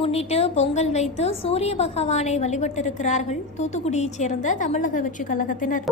முன்னிட்டு பொங்கல் வைத்து சூரிய பகவானை வழிபட்டிருக்கிறார்கள். தூத்துக்குடியைச் சேர்ந்த தமிழக வெற்றி கழகத்தினர்.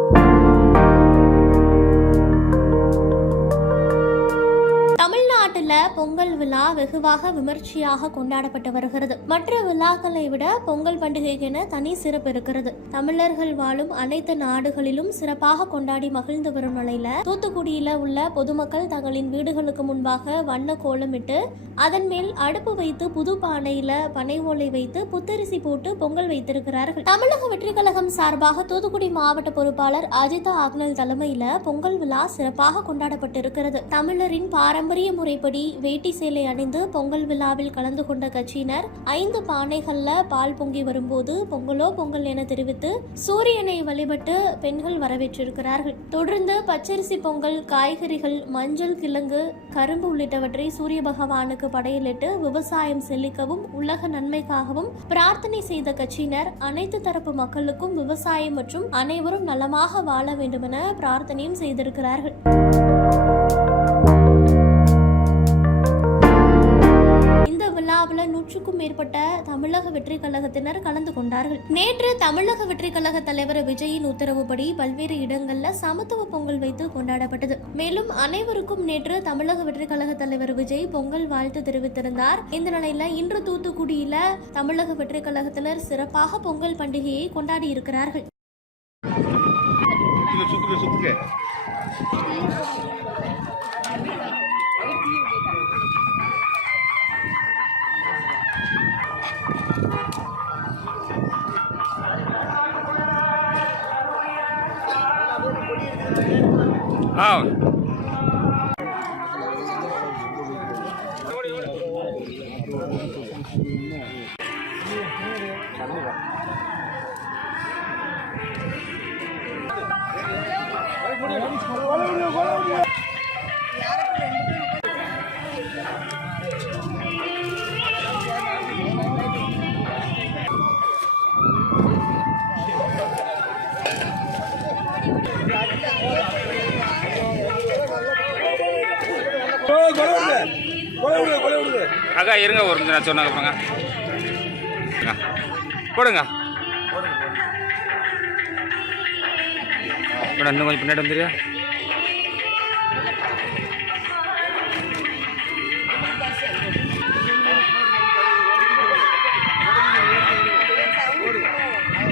தமிழ்நாட்டில் பொங்கல் விழா வெகுவாக விமர்சையாக கொண்டாடப்பட்டு வருகிறது. மற்ற விழாக்களை விட பொங்கல் பண்டிகைக்கென தனி சிறப்பு இருக்கிறது. தமிழர்கள் வாழும் அனைத்து நாடுகளிலும் சிறப்பாக கொண்டாடி மகிழ்ந்து வரும் நிலையில தூத்துக்குடியில உள்ள பொதுமக்கள் தங்களின் வீடுகளுக்கு முன்பாக வண்ண கோலமிட்டு அதன் மேல் அடுப்பு வைத்து புது பானையில பனை ஓலை வைத்து புத்தரிசி போட்டு பொங்கல் வைத்திருக்கிறார்கள். தமிழக வெற்றி கழகம் சார்பாக தூத்துக்குடி மாவட்ட பொறுப்பாளர் அஜிதா ஆக்னல் தலைமையில பொங்கல் விழா சிறப்பாக கொண்டாடப்பட்டிருக்கிறது. தமிழரின் பாரம்பரிய முறைப்படி வேட்டி சேலை அணிந்து பொங்கல் விழாவில் கலந்து கொண்ட கட்சியினர் ஐந்து பானைகள்ல பால் பொங்கி வரும்போது பொங்கலோ பொங்கல் என தெரிவித்து சூரியனை வழிபட்டு பெண்கள் வரவேற்றிருக்கிறார்கள். தொடர்ந்து பச்சரிசி பொங்கல் காய்கறிகள் மஞ்சள் கிழங்கு கரும்பு உள்ளிட்டவற்றை சூரிய பகவானுக்கு படையலிட்டு விவசாயம் செழிக்கவும் உலக நன்மைக்காகவும் பிரார்த்தனை செய்த கட்சியினர் அனைத்து தரப்பு மக்களுக்கும் விவசாயம் மற்றும் அனைவரும் நலமாக வாழ வேண்டுமென பிரார்த்தனையும் செய்திருக்கிறார்கள். நூற்றுக்கும் மேற்பட்ட தமிழக வெற்றி கழகத்தினர் கலந்து கொண்டார்கள். நேற்று தமிழக வெற்றி கழக தலைவர் விஜயின் உத்தரவுப்படி பல்வேறு இடங்கள்ல சமத்துவ பொங்கல் வைத்து கொண்டாடப்பட்டது. மேலும் அனைவருக்கும் நேற்று தமிழக வெற்றி கழக தலைவர் விஜய் பொங்கல் வாழ்த்து தெரிவித்திருந்தார். இந்த நிலையில இன்று தூத்துக்குடியில தமிழக வெற்றி கழகத்தினர் சிறப்பாக பொங்கல் பண்டிகையை கொண்டாடி இருக்கிறார்கள். 好。过来，过来，过来，过来。அக்கா இருங்க ஒரு நிமிஷம். நான் சொன்னாங்க போங்க போடுங்க. மேடம் இன்னும் கொஞ்சம் பின்னாடி வந்துடுறியா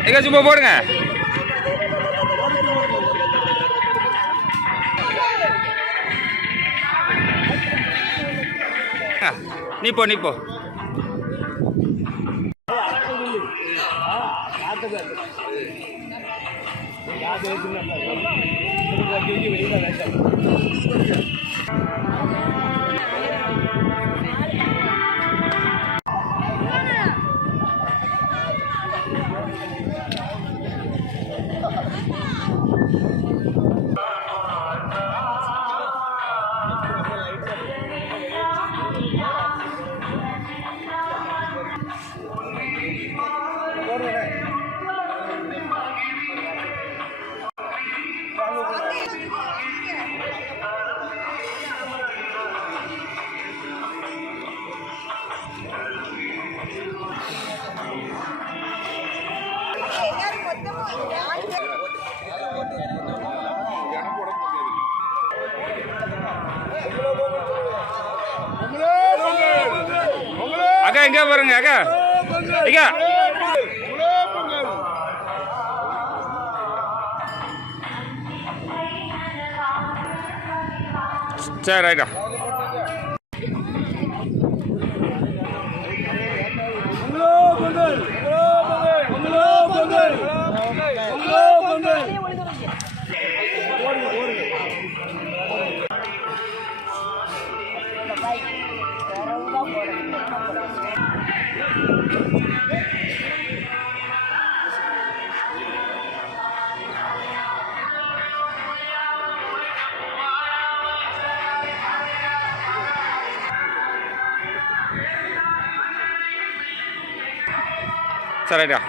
எங்க சும்மா போடுங்க. நீ போ நீ அக்கா எங்க பாருங்க அக்கா. அக்கா சரி ரைட்டா. சரி ரைட்டா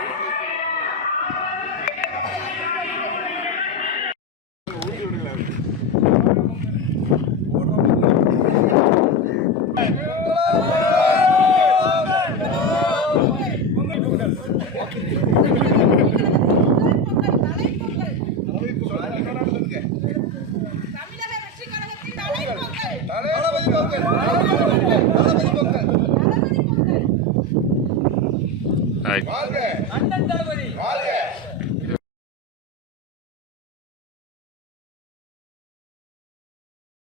வாழ்க. அண்ணன் தளபதி. வாழ்க.